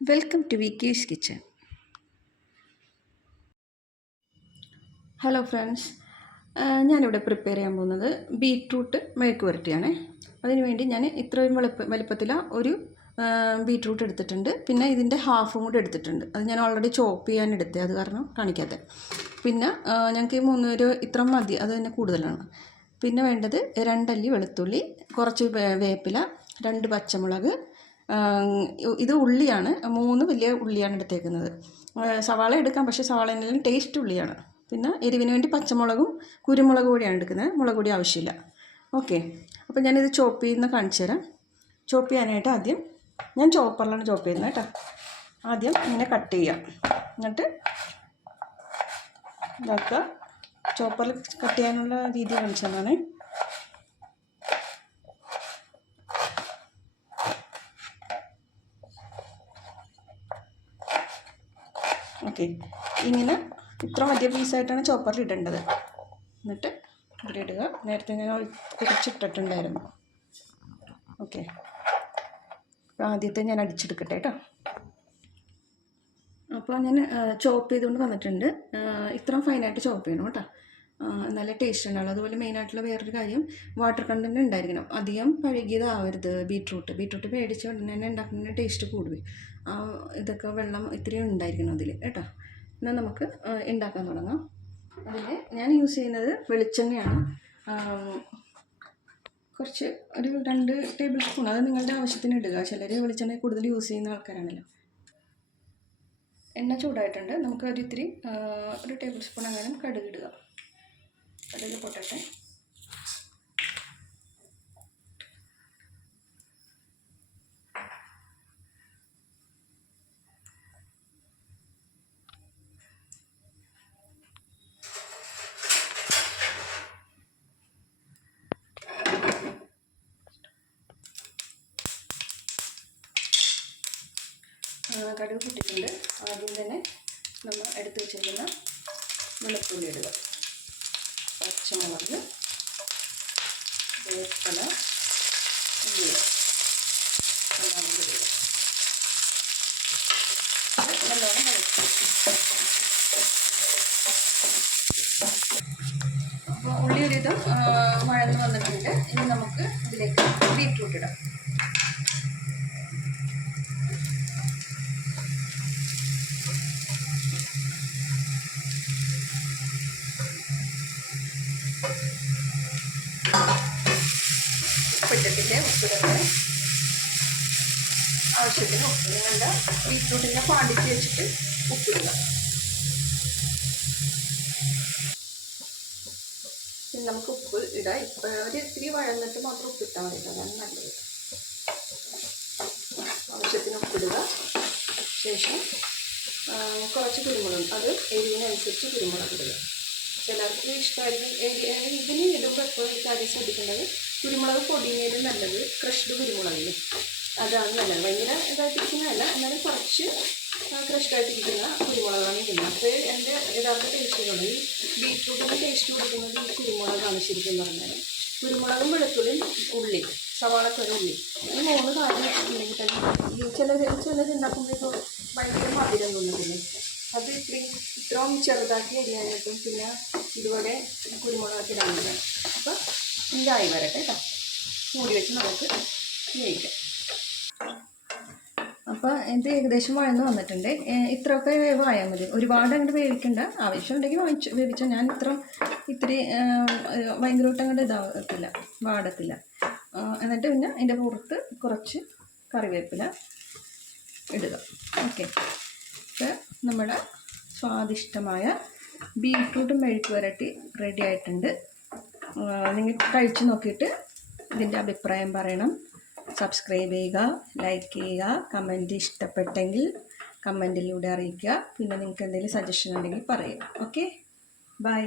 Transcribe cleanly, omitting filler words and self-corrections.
Welcome to വിക്കേഴ്സ് kitchen. Hello friends, ഞാനിവിടെ prepare ചെയ്യാൻ പോകുന്നത് ബീറ്റ്റൂട്ട് മെഴുക്ക് പുരട്ടിയാണ്. അതിനുവേണ്ടി ഞാൻ ഇത്രയും വലുപ്പത്തിൽ ഒരു ബീറ്റ്റൂട്ട് എടുത്തിട്ടുണ്ട്. പിന്നെ ഇതിൻ്റെ ഹാഫും കൂടി എടുത്തിട്ടുണ്ട്. അത് ഞാൻ ഓൾറെഡി ചോപ്പ് ചെയ്യാൻ എടുത്തത്, അത് കാരണം കാണിക്കാതെ. പിന്നെ ഞങ്ങൾക്ക് ഈ 3 പേര് ഇത്ര മതി, അത് തന്നെ കൂടുതലാണ്. പിന്നെ വേണ്ടത് 2 അല്ലി വെളുത്തുള്ളി, കുറച്ച് വേപ്പില, 2 പച്ചമുളക്. ഇത് ഉള്ളിയാണ്, 3 വലിയ ഉള്ളിയാണ് എടുത്തേക്കുന്നത്. സവാള എടുക്കാം, പക്ഷേ സവാളേലും ടേസ്റ്റ് ഉള്ളിയാണ്. പിന്നെ എരിവിന് വേണ്ടി പച്ചമുളകും കുരുമുളക് പൊടിയാണ് എടുക്കുന്നത്, മുളക് പൊടി ആവശ്യമില്ല. ഓക്കെ, അപ്പോൾ ഞാനിത് ചോപ്പ് ചെയ്യുന്ന കാണിച്ചു തരാം. ചോപ്പ് ചെയ്യാനായിട്ട് ആദ്യം ഞാൻ ചോപ്പറിലാണ് ചോപ്പ് ചെയ്യുന്നത് കേട്ടോ. ആദ്യം ഇങ്ങനെ കട്ട് ചെയ്യാം, എന്നിട്ട് ഇതാക്കുക. ചോപ്പറിൽ കട്ട് ചെയ്യാനുള്ള രീതി കാണിച്ചു തന്നാണ്. ഓക്കെ, ഇങ്ങനെ ഇത്ര വലിയ പീസായിട്ടാണ് ചോപ്പറിൽ ഇടേണ്ടത്. എന്നിട്ട് ഇവിടെ ഇടുക. നേരത്തെ ഞാൻ കുറച്ചിട്ടിട്ടുണ്ടായിരുന്നു. ഓക്കെ, അപ്പോൾ ആദ്യത്തെ ഞാൻ അടിച്ചെടുക്കട്ടെ കേട്ടോ. അപ്പോൾ ഞാൻ ചോപ്പ് ചെയ്തുകൊണ്ട് വന്നിട്ടുണ്ട്. ഇത്ര ഫൈനായിട്ട് ചോപ്പ് ചെയ്യണം കേട്ടോ, നല്ല ടേസ്റ്റ് ഉണ്ടാവുള്ളൂ. അതുപോലെ മെയിനായിട്ടുള്ള വേറൊരു കാര്യം, വാട്ടർ കണ്ടൻറ്റ് ഉണ്ടായിരിക്കണം. അധികം പഴകിയതാവരുത്. ബീറ്റ്റൂട്ട് മേടിച്ച് ഉടനെ തന്നെ ഉണ്ടാക്കുന്ന ടേസ്റ്റ് കൂടും. ഇതൊക്കെ വെള്ളം ഇത്രയും ഉണ്ടായിരിക്കണം അതിൽ കേട്ടോ. എന്നാൽ നമുക്ക് ഉണ്ടാക്കാൻ തുടങ്ങാം. അതിന് ഞാൻ യൂസ് ചെയ്യുന്നത് വെളിച്ചെണ്ണയാണ്. കുറച്ച് ഒരു 2 ടേബിൾ സ്പൂൺ, അത് നിങ്ങളുടെ ആവശ്യത്തിന് ഇടുക. ചിലർ വെളിച്ചെണ്ണ കൂടുതൽ യൂസ് ചെയ്യുന്ന ആൾക്കാരാണല്ലോ. എണ്ണ ചൂടായിട്ടുണ്ട്. നമുക്ക് ഒരു ഇത്തിരി ഒരു ടേബിൾ സ്പൂൺ അങ്ങനെ കടുക് ഇടുക. കടുക് പൊട്ടട്ടെ. കടുക് പൊട്ടിട്ടുണ്ട്. ആദ്യം തന്നെ നമ്മൾ എടുത്ത് വെച്ചിരിക്കുന്ന വെളുത്തുള്ളി ഇടുക, പച്ചമുളക്, വേപ്പില, ഉള്ളി എല്ലാം കൂടി ഇടുക. നല്ലോണം വഴറ്റും. അപ്പോൾ ഉള്ളി ഒരുവിധം വഴന്ന് വന്നിട്ടുണ്ട്. ഇനി നമുക്ക് ഇതിലേക്ക് ബീറ്റ്റൂട്ട് ഇടാം. ഉപ്പിട്ടിട്ട് ഉപ്പിടട്ടെ. ആവശ്യത്തിന് ഉപ്പ്, നിങ്ങളുടെ ബീറ്റ്റൂട്ടിൻ്റെ ക്വാണ്ടിറ്റി വെച്ചിട്ട് ഉപ്പിടുക. പിന്നെ നമുക്ക് ഉപ്പ് ഇടാം. ഇപ്പോൾ ഒരു ഇത്തിരി വഴന്നിട്ട് മാത്രം ഉപ്പിട്ടാൽ മതി, അതാണ് നല്ലത്. ആവശ്യത്തിന് ഉപ്പിടുക. ശേഷം കുറച്ച് കുരുമുളക്, അത് എരിവിനനുസരിച്ച് കുരുമുളക് ഇടുക. ചിലർക്ക് ഇഷ്ടമായിരിക്കും. ഇതിന് ഇടുമ്പോൾ എപ്പോഴും കാര്യം ശ്രദ്ധിക്കേണ്ടത്, കുരുമുളക് പൊടിയുന്നതിലും നല്ലത് ക്രഷ്ഡ് കുരുമുളകിൽ, അതാണ് നല്ലത്. ഭയങ്കര ഇതായിട്ടിരിക്കുന്നതല്ല, എന്നാലും കുറച്ച് ക്രഷ്ഡായിട്ടിരിക്കുന്ന കുരുമുളകാണ് ഇടുന്നത്. അപ്പോൾ എൻ്റെ യഥാർത്ഥ ടേസ്റ്റുള്ളത്, ഈ ബീറ്റ്റൂട്ടിൻ്റെ ടേസ്റ്റ് കൊടുക്കുന്നത് ഈ കുരുമുളകാണ് ശരിക്കും പറഞ്ഞാൽ. കുരുമുളകും വെളുത്തുള്ളിയും ഉള്ളി, സവാളക്കൊരു ഉള്ളി, ഈ 3 കാര്യം വെച്ചിട്ടുണ്ടെങ്കിൽ തന്നെ ചിലരുണ്ടാക്കുമ്പോൾ ഭയങ്കര മധുരം തോന്നുന്നില്ലേ, അത് ഇത്രയും ചെറുതാക്കി അരിയാനായിട്ടും പിന്നെ ഇതുപോലെ കുരുമുളകൊക്കെ ഇടാൻ. അപ്പോൾ ഇതായി വരട്ടെ കേട്ടോ. മൂടി വെച്ച് നമുക്ക് വേവിക്കാം. അപ്പോൾ ഇത് ഏകദേശം വഴന്ന് വന്നിട്ടുണ്ട്. ഇത്രയൊക്കെ വേവായാൽ മതി, ഒരുപാട് അങ്ങോട്ട് വേവിക്കേണ്ട. ആവശ്യമുണ്ടെങ്കിൽ വേവിച്ചാൽ. ഞാൻ ഇത്തിരി ഭയങ്കരമായിട്ട് അങ്ങോട്ട് ഇതാകത്തില്ല, വാടത്തില്ല. എന്നിട്ട് പിന്നെ അതിൻ്റെ പുറത്ത് കുറച്ച് കറിവേപ്പില ഇടുക. ഓക്കെ, നമ്മുടെ സ്വാദിഷ്ടമായ ബീറ്റ്റൂട്ട് മെഴുക്ക് പുരട്ടി റെഡി ആയിട്ടുണ്ട്. നിങ്ങൾ കഴിച്ചു നോക്കിയിട്ട് ഇതിൻ്റെ അഭിപ്രായം പറയണം. സബ്സ്ക്രൈബ് ചെയ്യുക, ലൈക്ക് ചെയ്യുക, കമൻറ്റ് ഇഷ്ടപ്പെട്ടെങ്കിൽ കമൻറ്റിലൂടെ അറിയിക്കുക. പിന്നെ നിങ്ങൾക്ക് എന്തെങ്കിലും സജഷൻ ഉണ്ടെങ്കിൽ പറയുക. Okay, by.